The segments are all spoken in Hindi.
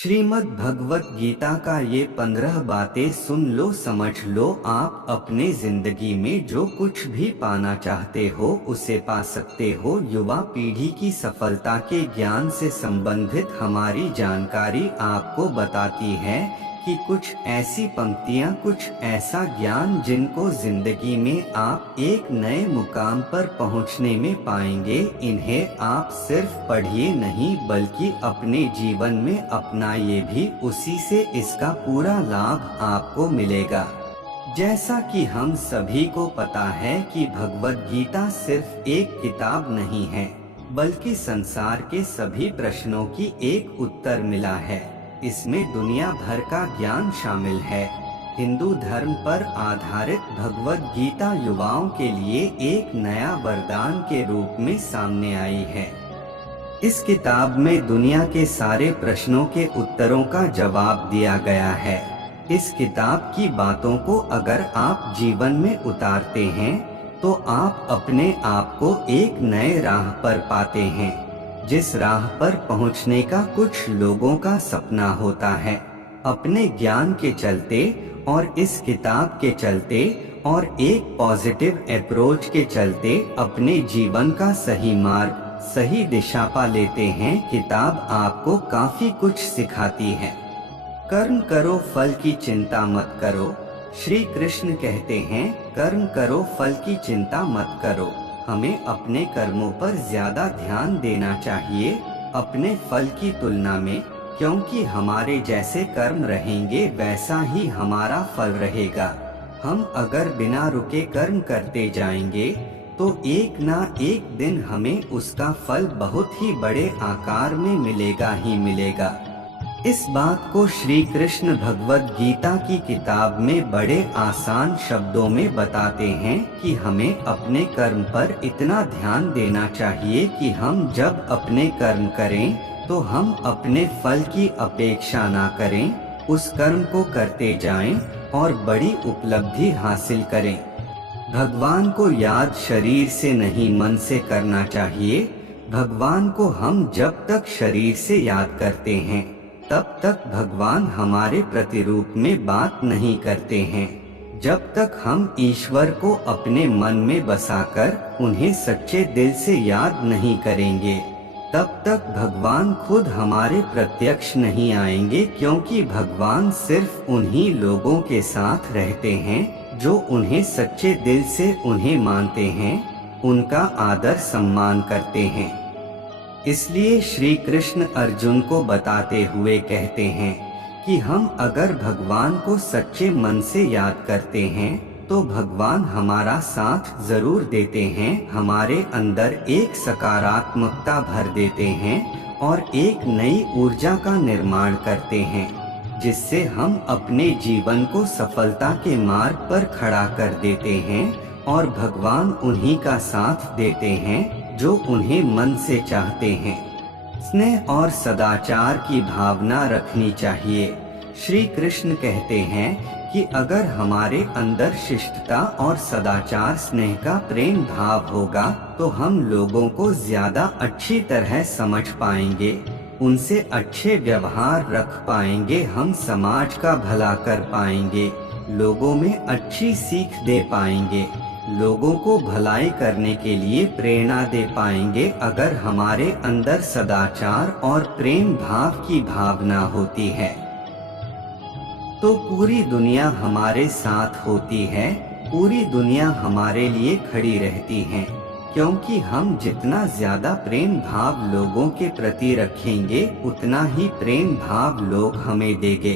श्रीमद् भगवत गीता का ये 15 बातें सुन लो, समझ लो। आप अपने जिंदगी में जो कुछ भी पाना चाहते हो उसे पा सकते हो। युवा पीढ़ी की सफलता के ज्ञान से संबंधित हमारी जानकारी आपको बताती है कि कुछ ऐसी पंक्तियाँ, कुछ ऐसा ज्ञान जिनको जिंदगी में आप एक नए मुकाम पर पहुँचने में पाएंगे। इन्हें आप सिर्फ पढ़िए नहीं बल्कि अपने जीवन में अपनाइए भी, उसी से इसका पूरा लाभ आपको मिलेगा। जैसा कि हम सभी को पता है कि भगवद गीता सिर्फ एक किताब नहीं है बल्कि संसार के सभी प्रश्नों की एक उत्तर मिला है। इसमें दुनिया भर का ज्ञान शामिल है। हिंदू धर्म पर आधारित भगवद गीता युवाओं के लिए एक नया वरदान के रूप में सामने आई है। इस किताब में दुनिया के सारे प्रश्नों के उत्तरों का जवाब दिया गया है। इस किताब की बातों को अगर आप जीवन में उतारते हैं तो आप अपने आप को एक नए राह पर पाते हैं, जिस राह पर पहुंचने का कुछ लोगों का सपना होता है। अपने ज्ञान के चलते और इस किताब के चलते और एक पॉजिटिव अप्रोच के चलते अपने जीवन का सही मार्ग, सही दिशा पा लेते हैं। किताब आपको काफी कुछ सिखाती है। कर्म करो, फल की चिंता मत करो। श्री कृष्ण कहते हैं, कर्म करो, फल की चिंता मत करो। हमें अपने कर्मों पर ज्यादा ध्यान देना चाहिए अपने फल की तुलना में, क्योंकि हमारे जैसे कर्म रहेंगे वैसा ही हमारा फल रहेगा। हम अगर बिना रुके कर्म करते जाएंगे तो एक ना एक दिन हमें उसका फल बहुत ही बड़े आकार में मिलेगा ही मिलेगा। इस बात को श्री कृष्ण भगवद गीता की किताब में बड़े आसान शब्दों में बताते हैं कि हमें अपने कर्म पर इतना ध्यान देना चाहिए कि हम जब अपने कर्म करें तो हम अपने फल की अपेक्षा ना करें, उस कर्म को करते जाएं और बड़ी उपलब्धि हासिल करें। भगवान को याद शरीर से नहीं मन से करना चाहिए। भगवान को हम जब तक शरीर से याद करते हैं तब तक भगवान हमारे प्रतिरूप में बात नहीं करते हैं। जब तक हम ईश्वर को अपने मन में बसाकर उन्हें सच्चे दिल से याद नहीं करेंगे तब तक भगवान खुद हमारे प्रत्यक्ष नहीं आएंगे, क्योंकि भगवान सिर्फ उन्हीं लोगों के साथ रहते हैं जो उन्हें सच्चे दिल से उन्हें मानते हैं, उनका आदर सम्मान करते हैं। इसलिए श्री कृष्ण अर्जुन को बताते हुए कहते हैं कि हम अगर भगवान को सच्चे मन से याद करते हैं तो भगवान हमारा साथ जरूर देते हैं, हमारे अंदर एक सकारात्मकता भर देते हैं और एक नई ऊर्जा का निर्माण करते हैं, जिससे हम अपने जीवन को सफलता के मार्ग पर खड़ा कर देते हैं और भगवान उन्हीं का साथ देते हैं जो उन्हें मन से चाहते हैं। स्नेह और सदाचार की भावना रखनी चाहिए। श्री कृष्ण कहते हैं कि अगर हमारे अंदर शिष्टता और सदाचार, स्नेह का प्रेम भाव होगा तो हम लोगों को ज्यादा अच्छी तरह समझ पाएंगे, उनसे अच्छे व्यवहार रख पाएंगे, हम समाज का भला कर पाएंगे, लोगों में अच्छी सीख दे पाएंगे, लोगों को भलाई करने के लिए प्रेरणा दे पाएंगे। अगर हमारे अंदर सदाचार और प्रेम भाव की भावना होती है तो पूरी दुनिया हमारे साथ होती है, पूरी दुनिया हमारे लिए खड़ी रहती है, क्योंकि हम जितना ज्यादा प्रेम भाव लोगों के प्रति रखेंगे उतना ही प्रेम भाव लोग हमें देंगे।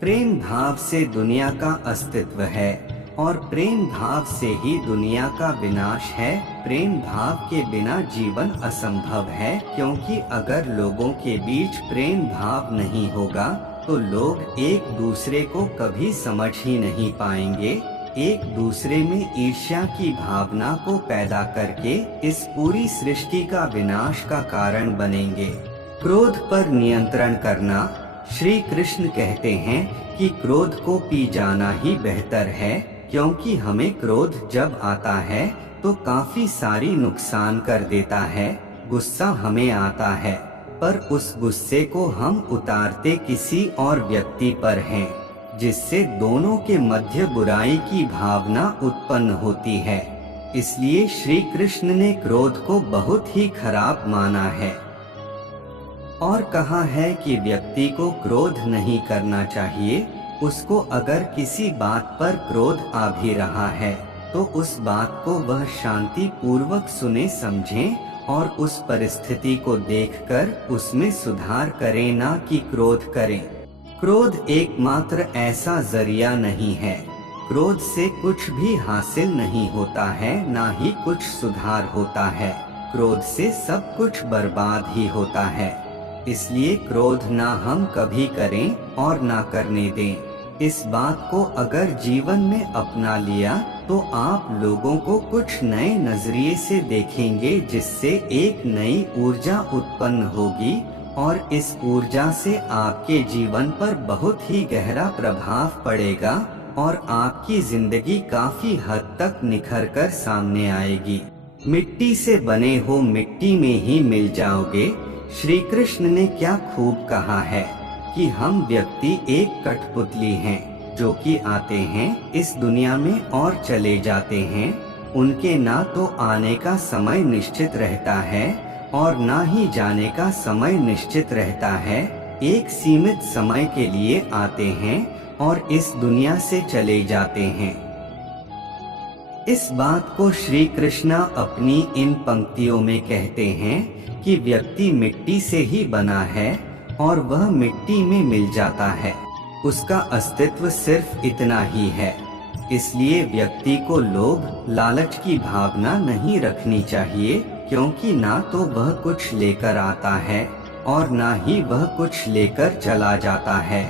प्रेम भाव से दुनिया का अस्तित्व है और प्रेम भाव से ही दुनिया का विनाश है। प्रेम भाव के बिना जीवन असंभव है, क्योंकि अगर लोगों के बीच प्रेम भाव नहीं होगा तो लोग एक दूसरे को कभी समझ ही नहीं पाएंगे, एक दूसरे में ईर्ष्या की भावना को पैदा करके इस पूरी सृष्टि का विनाश का कारण बनेंगे। क्रोध पर नियंत्रण करना। श्री कृष्ण कहते हैं कि क्रोध को पी जाना ही बेहतर है, क्योंकि हमें क्रोध जब आता है तो काफी सारी नुकसान कर देता है। गुस्सा हमें आता है पर उस गुस्से को हम उतारते किसी और व्यक्ति पर हैं, जिससे दोनों के मध्य बुराई की भावना उत्पन्न होती है। इसलिए श्री कृष्ण ने क्रोध को बहुत ही खराब माना है और कहा है कि व्यक्ति को क्रोध नहीं करना चाहिए। उसको अगर किसी बात पर क्रोध आ भी रहा है तो उस बात को वह शांति पूर्वक सुने समझे और उस परिस्थिति को देखकर उसमें सुधार करे, ना कि क्रोध करें। क्रोध एकमात्र ऐसा जरिया नहीं है। क्रोध से कुछ भी हासिल नहीं होता है, ना ही कुछ सुधार होता है। क्रोध से सब कुछ बर्बाद ही होता है। इसलिए क्रोध ना हम कभी करें और ना करने दें। इस बात को अगर जीवन में अपना लिया तो आप लोगों को कुछ नए नजरिए से देखेंगे, जिससे एक नई ऊर्जा उत्पन्न होगी और इस ऊर्जा से आपके जीवन पर बहुत ही गहरा प्रभाव पड़ेगा और आपकी जिंदगी काफी हद तक निखर कर सामने आएगी। मिट्टी से बने हो मिट्टी में ही मिल जाओगे। श्री कृष्ण ने क्या खूब कहा है कि हम व्यक्ति एक कठपुतली हैं, जो कि आते हैं इस दुनिया में और चले जाते हैं। उनके ना तो आने का समय निश्चित रहता है और ना ही जाने का समय निश्चित रहता है। एक सीमित समय के लिए आते हैं और इस दुनिया से चले जाते हैं। इस बात को श्री कृष्ण अपनी इन पंक्तियों में कहते हैं कि व्यक्ति मिट्टी से ही बना है और वह मिट्टी में मिल जाता है। उसका अस्तित्व सिर्फ इतना ही है। इसलिए व्यक्ति को लोभ, लालच की भावना नहीं रखनी चाहिए, क्योंकि ना तो वह कुछ लेकर आता है और ना ही वह कुछ लेकर चला जाता है।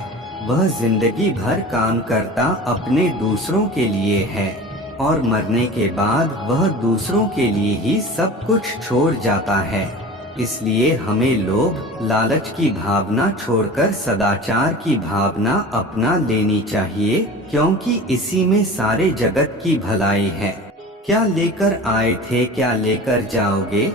वह जिंदगी भर काम करता अपने दूसरों के लिए है और मरने के बाद वह दूसरों के लिए ही सब कुछ छोड़ जाता है। इसलिए हमें लोभ, लालच की भावना छोड़कर सदाचार की भावना अपना लेनी चाहिए, क्योंकि इसी में सारे जगत की भलाई है। क्या लेकर आए थे, क्या लेकर जाओगे?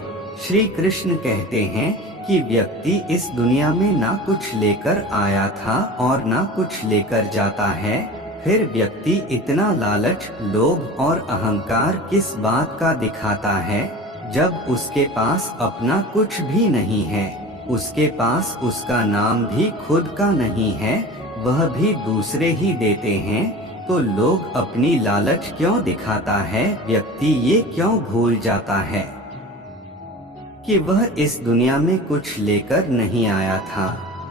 श्री कृष्ण कहते हैं कि व्यक्ति इस दुनिया में ना कुछ लेकर आया था और ना कुछ लेकर जाता है। फिर व्यक्ति इतना लालच, लोभ और अहंकार किस बात का दिखाता है, जब उसके पास अपना कुछ भी नहीं है, उसके पास उसका नाम भी खुद का नहीं है, वह भी दूसरे ही देते हैं। तो लोग अपनी लालच क्यों दिखाता है? व्यक्ति ये क्यों भूल जाता है कि वह इस दुनिया में कुछ लेकर नहीं आया था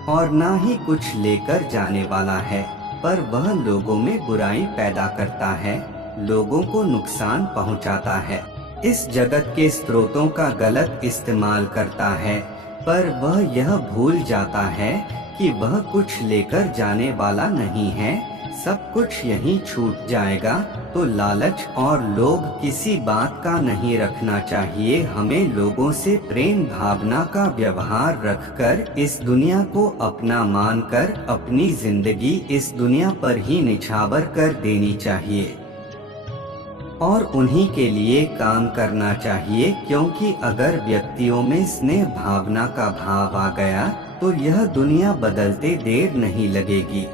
और ना ही कुछ लेकर जाने वाला है, पर वह लोगों में बुराई पैदा करता है, लोगों को नुकसान पहुंचाता है, इस जगत के स्रोतों का गलत इस्तेमाल करता है। पर वह यह भूल जाता है कि वह कुछ लेकर जाने वाला नहीं है, सब कुछ यहीं छूट जाएगा। तो लालच और लोभ किसी बात का नहीं रखना चाहिए। हमें लोगों से प्रेम भावना का व्यवहार रखकर इस दुनिया को अपना मानकर अपनी जिंदगी इस दुनिया पर ही निछावर कर देनी चाहिए और उन्हीं के लिए काम करना चाहिए, क्योंकि अगर व्यक्तियों में स्नेह भावना का भाव आ गया तो यह दुनिया बदलते देर नहीं लगेगी।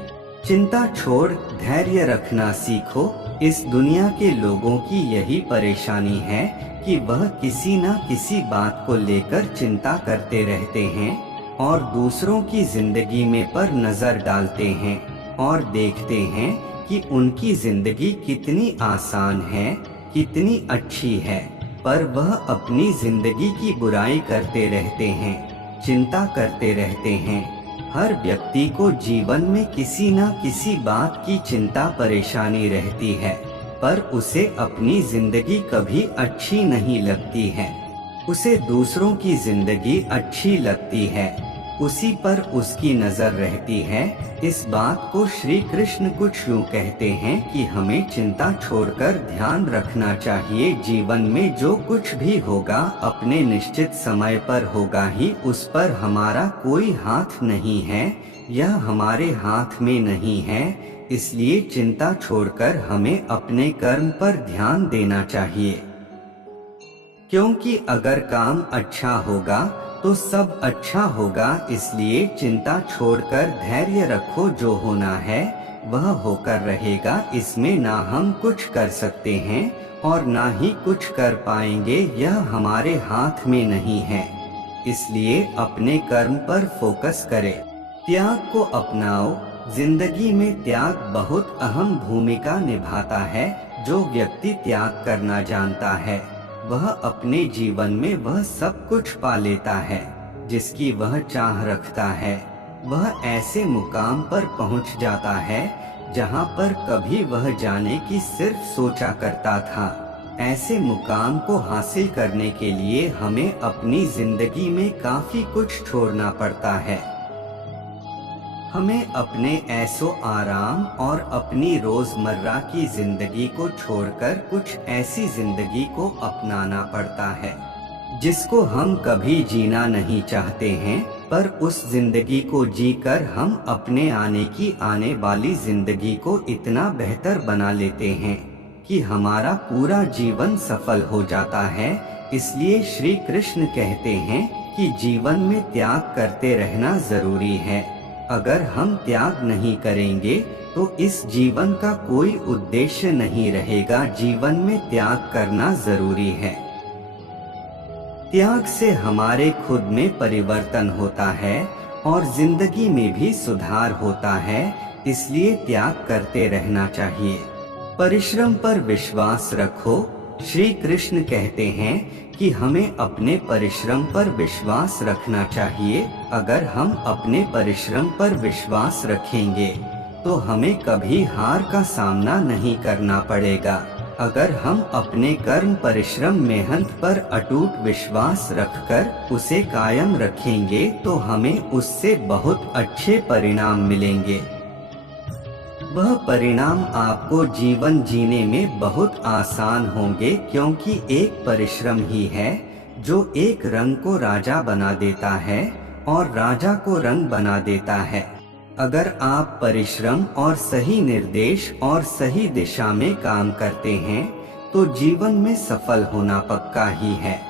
चिंता छोड़ धैर्य रखना सीखो। इस दुनिया के लोगों की यही परेशानी है कि वह किसी न किसी बात को लेकर चिंता करते रहते हैं और दूसरों की जिंदगी में पर नजर डालते हैं और देखते हैं कि उनकी जिंदगी कितनी आसान है, कितनी अच्छी है, पर वह अपनी जिंदगी की बुराई करते रहते हैं, चिंता करते रहते हैं। हर व्यक्ति को जीवन में किसी न किसी बात की चिंता परेशानी रहती है, पर उसे अपनी जिंदगी कभी अच्छी नहीं लगती है। उसे दूसरों की जिंदगी अच्छी लगती है, उसी पर उसकी नजर रहती है। इस बात को श्री कृष्ण कुछ यूँ कहते हैं कि हमें चिंता छोड़कर ध्यान रखना चाहिए। जीवन में जो कुछ भी होगा अपने निश्चित समय पर होगा ही, उस पर हमारा कोई हाथ नहीं है, यह हमारे हाथ में नहीं है। इसलिए चिंता छोड़कर हमें अपने कर्म पर ध्यान देना चाहिए, क्योंकि अगर काम अच्छा होगा तो सब अच्छा होगा। इसलिए चिंता छोड़कर धैर्य रखो, जो होना है वह होकर रहेगा। इसमें ना हम कुछ कर सकते हैं और ना ही कुछ कर पाएंगे, यह हमारे हाथ में नहीं है। इसलिए अपने कर्म पर फोकस करें, त्याग को अपनाओ। जिंदगी में त्याग बहुत अहम भूमिका निभाता है। जो व्यक्ति त्याग करना जानता है वह अपने जीवन में वह सब कुछ पा लेता है जिसकी वह चाह रखता है। वह ऐसे मुकाम पर पहुंच जाता है जहां पर कभी वह जाने की सिर्फ सोचा करता था। ऐसे मुकाम को हासिल करने के लिए हमें अपनी जिंदगी में काफी कुछ छोड़ना पड़ता है। हमें अपने ऐशो आराम और अपनी रोजमर्रा की जिंदगी को छोड़कर कुछ ऐसी जिंदगी को अपनाना पड़ता है जिसको हम कभी जीना नहीं चाहते हैं, पर उस जिंदगी को जीकर हम अपने आने वाली जिंदगी को इतना बेहतर बना लेते हैं कि हमारा पूरा जीवन सफल हो जाता है। इसलिए श्री कृष्ण कहते हैं कि जीवन में त्याग करते रहना जरूरी है। अगर हम त्याग नहीं करेंगे तो इस जीवन का कोई उद्देश्य नहीं रहेगा। जीवन में त्याग करना जरूरी है। त्याग से हमारे खुद में परिवर्तन होता है और जिंदगी में भी सुधार होता है। इसलिए त्याग करते रहना चाहिए। परिश्रम पर विश्वास रखो। श्री कृष्ण कहते हैं कि हमें अपने परिश्रम पर विश्वास रखना चाहिए। अगर हम अपने परिश्रम पर विश्वास रखेंगे तो हमें कभी हार का सामना नहीं करना पड़ेगा। अगर हम अपने कर्म, परिश्रम, मेहनत पर अटूट विश्वास रखकर उसे कायम रखेंगे तो हमें उससे बहुत अच्छे परिणाम मिलेंगे। वह परिणाम आपको जीवन जीने में बहुत आसान होंगे, क्योंकि एक परिश्रम ही है जो एक रंग को राजा बना देता है और राजा को रंग बना देता है। अगर आप परिश्रम और सही निर्देश और सही दिशा में काम करते हैं तो जीवन में सफल होना पक्का ही है।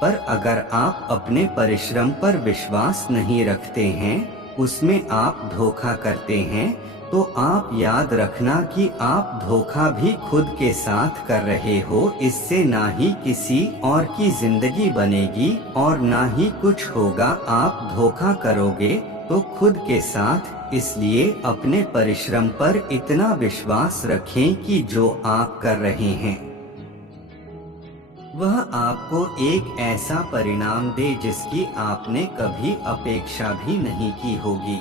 पर अगर आप अपने परिश्रम पर विश्वास नहीं रखते हैं, उसमें आप धोखा करते हैं, तो आप याद रखना कि आप धोखा भी खुद के साथ कर रहे हो। इससे ना ही किसी और की जिंदगी बनेगी और ना ही कुछ होगा। आप धोखा करोगे तो खुद के साथ। इसलिए अपने परिश्रम पर इतना विश्वास रखें कि जो आप कर रहे हैं वह आपको एक ऐसा परिणाम दे जिसकी आपने कभी अपेक्षा भी नहीं की होगी।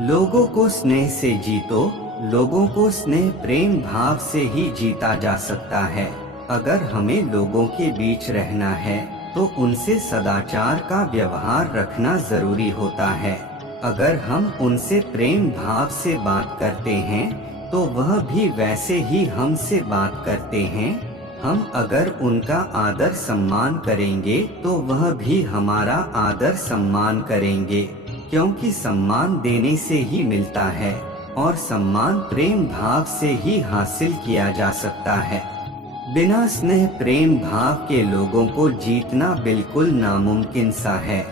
लोगों को स्नेह से जीतो। लोगों को स्नेह प्रेम भाव से ही जीता जा सकता है। अगर हमें लोगों के बीच रहना है तो उनसे सदाचार का व्यवहार रखना जरूरी होता है। अगर हम उनसे प्रेम भाव से बात करते हैं तो वह भी वैसे ही हमसे बात करते हैं। हम अगर उनका आदर सम्मान करेंगे तो वह भी हमारा आदर सम्मान करेंगे, क्योंकि सम्मान देने से ही मिलता है और सम्मान प्रेम भाव से ही हासिल किया जा सकता है। बिना स्नेह प्रेम भाव के लोगों को जीतना बिल्कुल नामुमकिन सा है।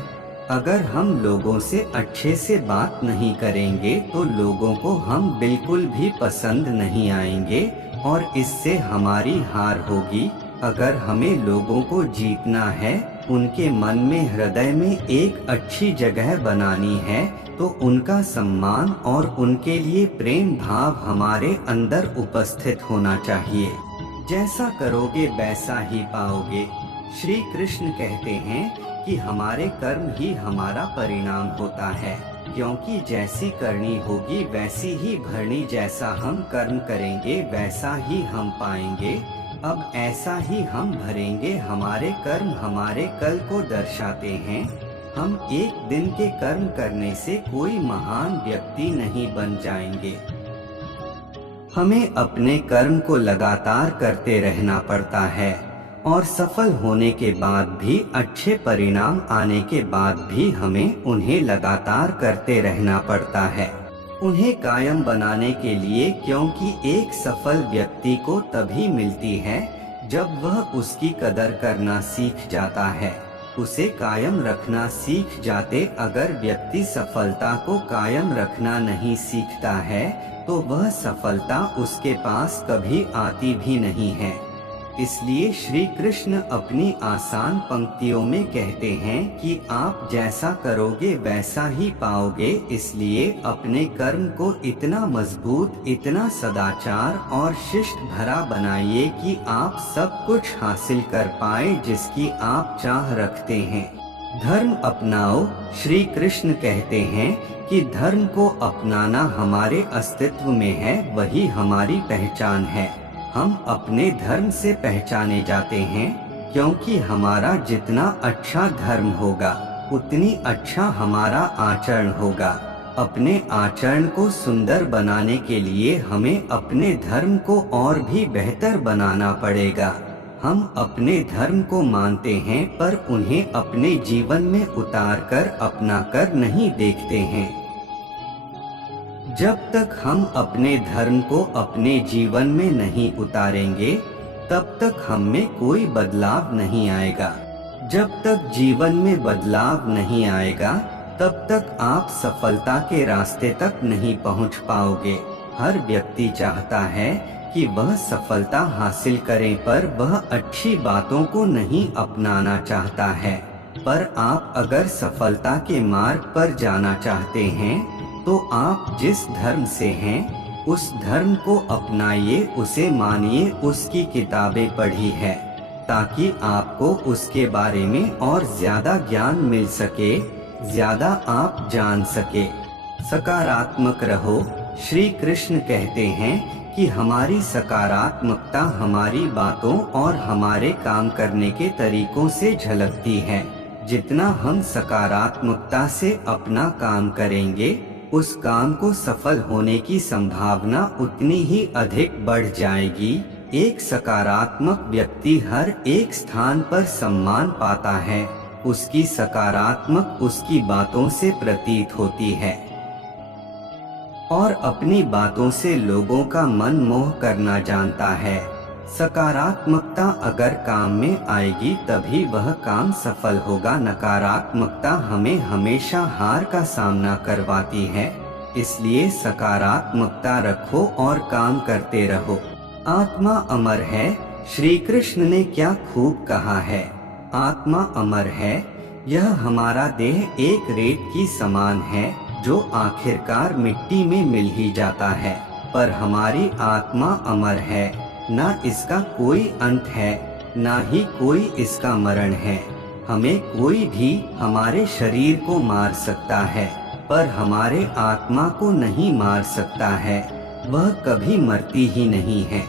अगर हम लोगों से अच्छे से बात नहीं करेंगे तो लोगों को हम बिल्कुल भी पसंद नहीं आएंगे और इससे हमारी हार होगी। अगर हमें लोगों को जीतना है, उनके मन में, हृदय में एक अच्छी जगह बनानी है, तो उनका सम्मान और उनके लिए प्रेम भाव हमारे अंदर उपस्थित होना चाहिए। जैसा करोगे वैसा ही पाओगे। श्री कृष्ण कहते हैं कि हमारे कर्म ही हमारा परिणाम होता है, क्योंकि जैसी करनी होगी वैसी ही भरनी। जैसा हम कर्म करेंगे वैसा ही हम पाएंगे। अब ऐसा ही हम भरेंगे। हमारे कर्म हमारे कल को दर्शाते हैं। हम एक दिन के कर्म करने से कोई महान व्यक्ति नहीं बन जाएंगे। हमें अपने कर्म को लगातार करते रहना पड़ता है और सफल होने के बाद भी, अच्छे परिणाम आने के बाद भी हमें उन्हें लगातार करते रहना पड़ता है, उन्हें कायम बनाने के लिए। क्योंकि एक सफल व्यक्ति को तभी मिलती है जब वह उसकी कदर करना सीख जाता है। उसे कायम रखना सीख जाते। अगर व्यक्ति सफलता को कायम रखना नहीं सीखता है तो वह सफलता उसके पास कभी आती भी नहीं है। इसलिए श्री कृष्ण अपनी आसान पंक्तियों में कहते हैं कि आप जैसा करोगे वैसा ही पाओगे। इसलिए अपने कर्म को इतना मजबूत, इतना सदाचार और शिष्ट भरा बनाइए कि आप सब कुछ हासिल कर पाए जिसकी आप चाह रखते हैं। धर्म अपनाओ। श्री कृष्ण कहते हैं कि धर्म को अपनाना हमारे अस्तित्व में है, वही हमारी पहचान है। हम अपने धर्म से पहचाने जाते हैं, क्योंकि हमारा जितना अच्छा धर्म होगा उतनी अच्छा हमारा आचरण होगा। अपने आचरण को सुंदर बनाने के लिए हमें अपने धर्म को और भी बेहतर बनाना पड़ेगा। हम अपने धर्म को मानते हैं पर उन्हें अपने जीवन में उतार कर अपना कर नहीं देखते हैं। जब तक हम अपने धर्म को अपने जीवन में नहीं उतारेंगे तब तक हम में कोई बदलाव नहीं आएगा। जब तक जीवन में बदलाव नहीं आएगा तब तक आप सफलता के रास्ते तक नहीं पहुंच पाओगे। हर व्यक्ति चाहता है कि वह सफलता हासिल करे पर वह अच्छी बातों को नहीं अपनाना चाहता है। पर आप अगर सफलता के मार्ग पर जाना चाहते हैं तो आप जिस धर्म से हैं उस धर्म को अपनाइए, उसे मानिए, उसकी किताबें पढ़ी है ताकि आपको उसके बारे में और ज्यादा ज्ञान मिल सके, ज्यादा आप जान सके। सकारात्मक रहो। श्री कृष्ण कहते हैं कि हमारी सकारात्मकता हमारी बातों और हमारे काम करने के तरीकों से झलकती है। जितना हम सकारात्मकता से अपना काम करेंगे उस काम को सफल होने की संभावना उतनी ही अधिक बढ़ जाएगी। एक सकारात्मक व्यक्ति हर एक स्थान पर सम्मान पाता है। उसकी सकारात्मक उसकी बातों से प्रतीत होती है और अपनी बातों से लोगों का मन मोह करना जानता है। सकारात्मकता अगर काम में आएगी तभी वह काम सफल होगा। नकारात्मकता हमें हमेशा हार का सामना करवाती है। इसलिए सकारात्मकता रखो और काम करते रहो। आत्मा अमर है। श्री कृष्ण ने क्या खूब कहा है। आत्मा अमर है। यह हमारा देह एक रेत की समान है जो आखिरकार मिट्टी में मिल ही जाता है, पर हमारी आत्मा अमर है। ना इसका कोई अंत है, ना ही कोई इसका मरण है। हमें कोई भी हमारे शरीर को मार सकता है पर हमारे आत्मा को नहीं मार सकता है। वह कभी मरती ही नहीं है।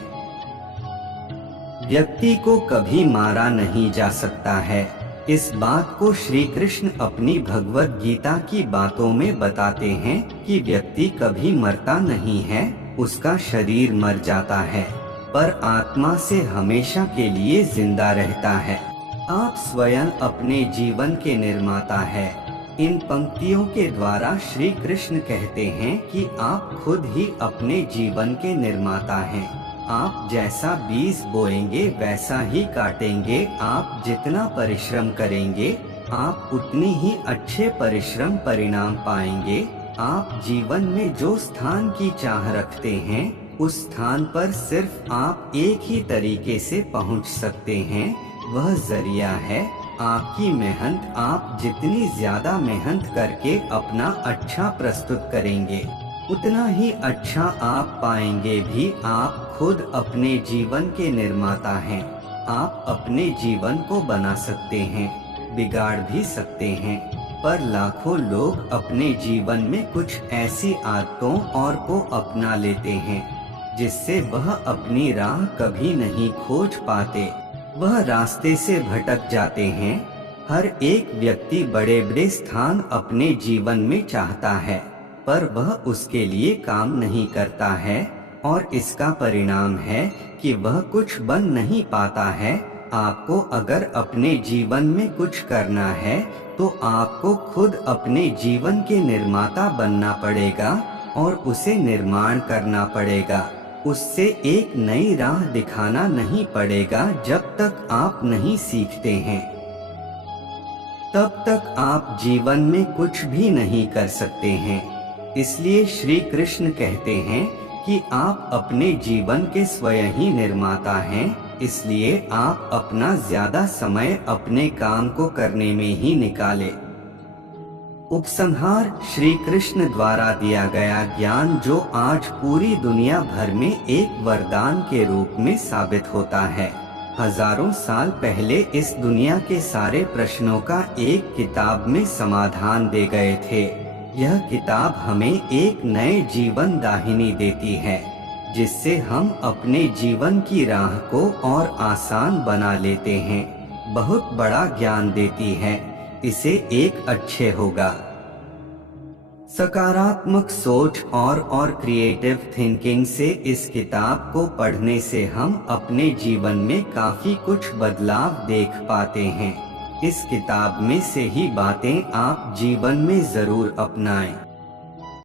व्यक्ति को कभी मारा नहीं जा सकता है। इस बात को श्री कृष्ण अपनी भगवत गीता की बातों में बताते हैं कि व्यक्ति कभी मरता नहीं है, उसका शरीर मर जाता है पर आत्मा से हमेशा के लिए जिंदा रहता है। आप स्वयं अपने जीवन के निर्माता है। इन पंक्तियों के द्वारा श्री कृष्ण कहते हैं कि आप खुद ही अपने जीवन के निर्माता हैं। आप जैसा बीज बोएंगे वैसा ही काटेंगे। आप जितना परिश्रम करेंगे आप उतनी ही अच्छे परिश्रम परिणाम पाएंगे। आप जीवन में जो स्थान की चाह रखते हैं उस स्थान पर सिर्फ आप एक ही तरीके से पहुंच सकते हैं, वह जरिया है आपकी मेहनत। आप जितनी ज्यादा मेहनत करके अपना अच्छा प्रस्तुत करेंगे उतना ही अच्छा आप पाएंगे भी। आप खुद अपने जीवन के निर्माता हैं। आप अपने जीवन को बना सकते हैं, बिगाड़ भी सकते हैं, पर लाखों लोग अपने जीवन में कुछ ऐसी आदतों और को अपना लेते हैं जिससे वह अपनी राह कभी नहीं खोज पाते। वह रास्ते से भटक जाते हैं। हर एक व्यक्ति बड़े बड़े स्थान अपने जीवन में चाहता है पर वह उसके लिए काम नहीं करता है और इसका परिणाम है कि वह कुछ बन नहीं पाता है। आपको अगर अपने जीवन में कुछ करना है तो आपको खुद अपने जीवन के निर्माता बनना पड़ेगा और उसे निर्माण करना पड़ेगा। उससे एक नई राह दिखाना नहीं पड़ेगा जब तक आप नहीं सीखते हैं। तब तक आप जीवन में कुछ भी नहीं कर सकते हैं। इसलिए श्री कृष्ण कहते हैं कि आप अपने जीवन के स्वयं ही निर्माता हैं, इसलिए आप अपना ज्यादा समय अपने काम को करने में ही निकालें। उपसंहार: श्री कृष्ण द्वारा दिया गया ज्ञान जो आज पूरी दुनिया भर में एक वरदान के रूप में साबित होता है, हजारों साल पहले इस दुनिया के सारे प्रश्नों का एक किताब में समाधान दे गए थे। यह किताब हमें एक नए जीवन दाहिनी देती है, जिससे हम अपने जीवन की राह को और आसान बना लेते हैं। बहुत बड़ा ज्ञान देती है, इसे एक अच्छे होगा। सकारात्मक सोच और क्रिएटिव थिंकिंग से इस किताब को पढ़ने से हम अपने जीवन में काफी कुछ बदलाव देख पाते हैं। इस किताब में से ही बातें आप जीवन में जरूर अपनाएं।